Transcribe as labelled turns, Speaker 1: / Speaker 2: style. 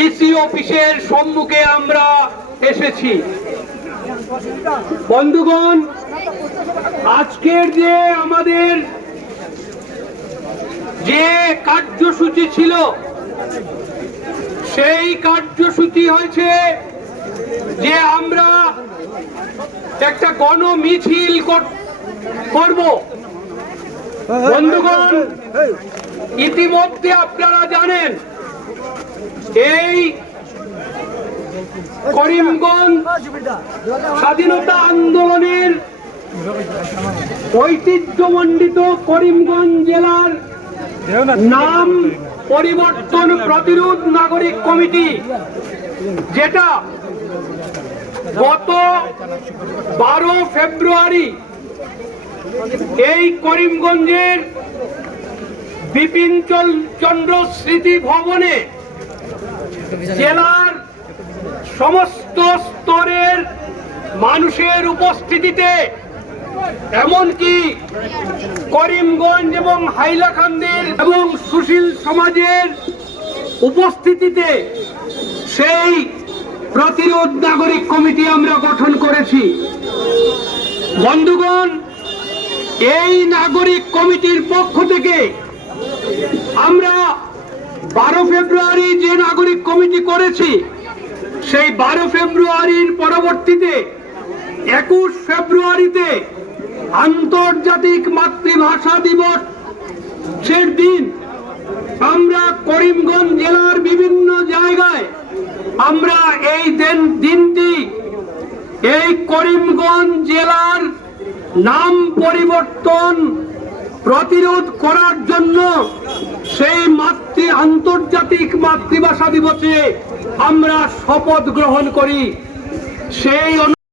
Speaker 1: DC অফিসের সম্মুখে আমরা এসেছি। বন্ধুগণ, আজকের যে আমাদের যে কার্যসূচি ছিল, সেই কার্যসূচি হয়েছে যে আমরা একটা গণ মিছিল কর- করব। বন্ধুগণ, ইতিমধ্যে আপনারা জানেন এই করিমগঞ্জ স্বাধীনতা আন্দোলনের ঐতিহ্যমণ্ডিত করিমগঞ্জ জেলার নাম পরিবর্তন প্রতিরোধ নাগরিক কমিটি, যেটা গত বারো ফেব্রুয়ারি এই করিমগঞ্জের বিপিন চন্দ্র স্মৃতি ভবনে জেলার সমস্ত স্তরের মানুষের উপস্থিতিতে, এমনকি করিমগঞ্জ এবং হাইলাকান্দির এবং সুশীল সমাজের উপস্থিতিতে সেই প্রতিরোধ নাগরিক কমিটি আমরা গঠন করেছি। বন্ধুগণ, এই নাগরিক কমিটির পক্ষ থেকে আমরা বারো ফেব্রুয়ারি যে নাগরিক কমিটি করেছি, সেই বারো ফেব্রুয়ারির পরবর্তীতে একুশ ফেব্রুয়ারিতে আন্তর্জাতিক মাতৃভাষা দিবস, সের দিন আমরা করিমগঞ্জ জেলার বিভিন্ন জায়গায় আমরা এই দিন দিনটি এই করিমগঞ্জ জেলার নাম পরিবর্তন প্রতিরোধ করার জন্য সেই মাতৃ আন্তর্জাতিক মাতৃভাষা দিবসে আমরা শপথ গ্রহণ করি। সেই